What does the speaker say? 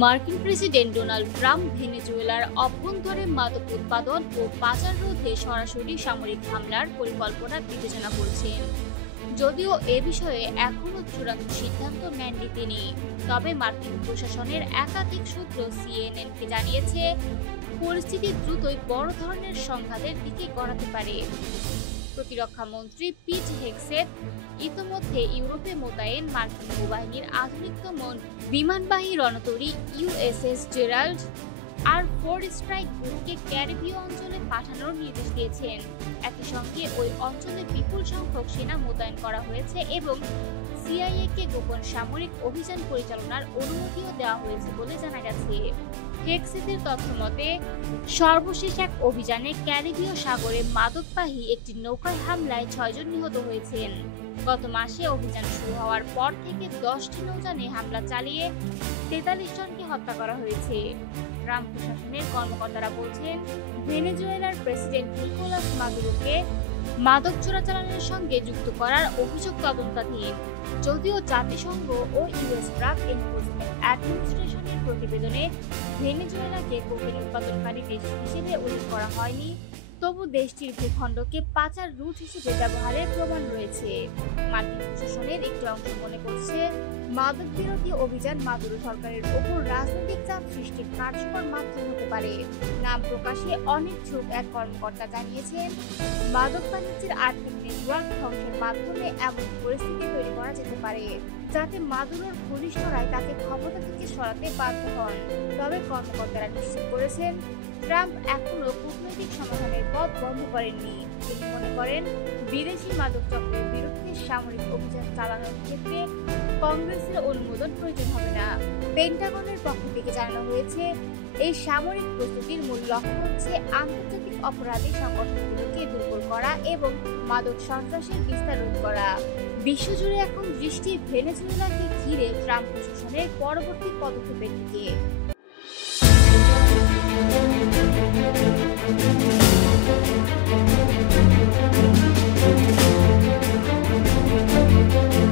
মার্কিন president Donald Trump ভেনেজুয়েলার অভ্যন্তরে মাদক উৎপাদন ও পাচার রোধে সরাসরি সামরিক হামলার পরিকল্পনা বিবেচনা করছেন। যদিও এ বিষয়ে এখনও চূড়ান্ত সিদ্ধান্ত নেননি তিনি, তবে মার্কিন প্রশাসনের একাধিক সূত্র সিএনএনকে জানিয়েছে পরিস্থিতি দ্রুতই বড় ধরনের সংঘাতের দিকে গড়াতে পারে। প্রতিরক্ষা মন্ত্রী পিট হেগসেট ইতোমধ্যে ইউরোপে মোতায়েন মার্কিন নৌবাহিনীর আধুনিকতম বিমানবাহী রণতরী USS Gerald R Ford strike গ্রুপকে ক্যারিবীয় অঞ্চলে পাঠানোর নির্দেশ দিয়েছেন। একই সঙ্গে ওই অঞ্চলে বিপুল সংখ্যক সেনা মোতায়েন করা হয়েছে এবং সিআইএ-কে গোপন সামরিক অভিযান পরিচালনার অনুমতিও দেওয়া হয়েছে বলে জানা গেছে। হেগসেটের তথ্য মতে, সর্বশেষ এক অভিযানে ক্যারিবীয় সাগরে মাদকবাহী একটি নৌকায় হামলায় 6 জন নিহত হয়েছেন। গত মাসে অভিযান শুরু হওয়ার পর থেকে 10টি নৌযানে হামলা চালিয়ে 43 জনকে হত্যা করা হয়েছে। ট্রাম্প প্রশাসনের কর্মকর্তারা বলছেন, ভেনেজুয়েলার প্রেসিডেন্ট নিকোলাস মাদুরোকে মাদক চোরাচালানের সঙ্গে যুক্ত করার অভিযোগ তদন্তাধীন। যদিও জাতিসংঘ ও ইউএস ড্রাগ এনফোর্সমেন্ট অ্যাডমিনিস্ট্রেশনের প্রতিবেদনে ভেনেজুয়েলাকে কোকেন উৎপাদনকারী দেশ হিসেবে উল্লেখ করা হয়নি, তবু দেশটির ভূখণ্ডকে পাচার রুট হিসেবে ব্যবহারের প্রমাণ রয়েছে। মার্কিন প্রশাসনের একটি অংশ মনে করছে, মাদক বিরোধী অভিযান মাদুরো সরকারের ওপর রাজনৈতিক চাপ সৃষ্টির কার্যকর মাধ্যম হতে পারে। নাম প্রকাশে অনিচ্ছুক এক কর্মকর্তা জানিয়েছেন, মাদক বাণিজ্যের আর্থিক নেটওয়ার্ক ধ্বংসের মাধ্যমে এমন পরিস্থিতি তৈরি করা যেতে পারে যাতে মাদুরোর ঘনিষ্ঠরাই তাকে ক্ষমতা থেকে সরাতে বাধ্য হন। তবে কর্মকর্তারা নিশ্চিত করেছেন, ট্রাম্প এখনো কূটনৈতিক সমাধানের পথ বন্ধ করেননি। তিনি মনে করেন, বিদেশি মাদক চক্রের বিরুদ্ধে সামরিক অভিযান চালানোর ক্ষেত্রে কংগ্রেসের অনুমোদন প্রয়োজন হবে না। পেন্টাগনের পক্ষ থেকে জানানো হয়েছে, এই সামরিক প্রস্তুতির মূল লক্ষ্য হচ্ছে আন্তর্জাতিক অপরাধী সংগঠনগুলোকে দুর্বল করা এবং মাদক সন্ত্রাসের বিস্তার রোধ করা। বিশ্বজুড়ে এখন দৃষ্টি ভেনেজুয়েলাকে ঘিরে ট্রাম্প প্রশাসনের পরবর্তী পদক্ষেপের দিকে।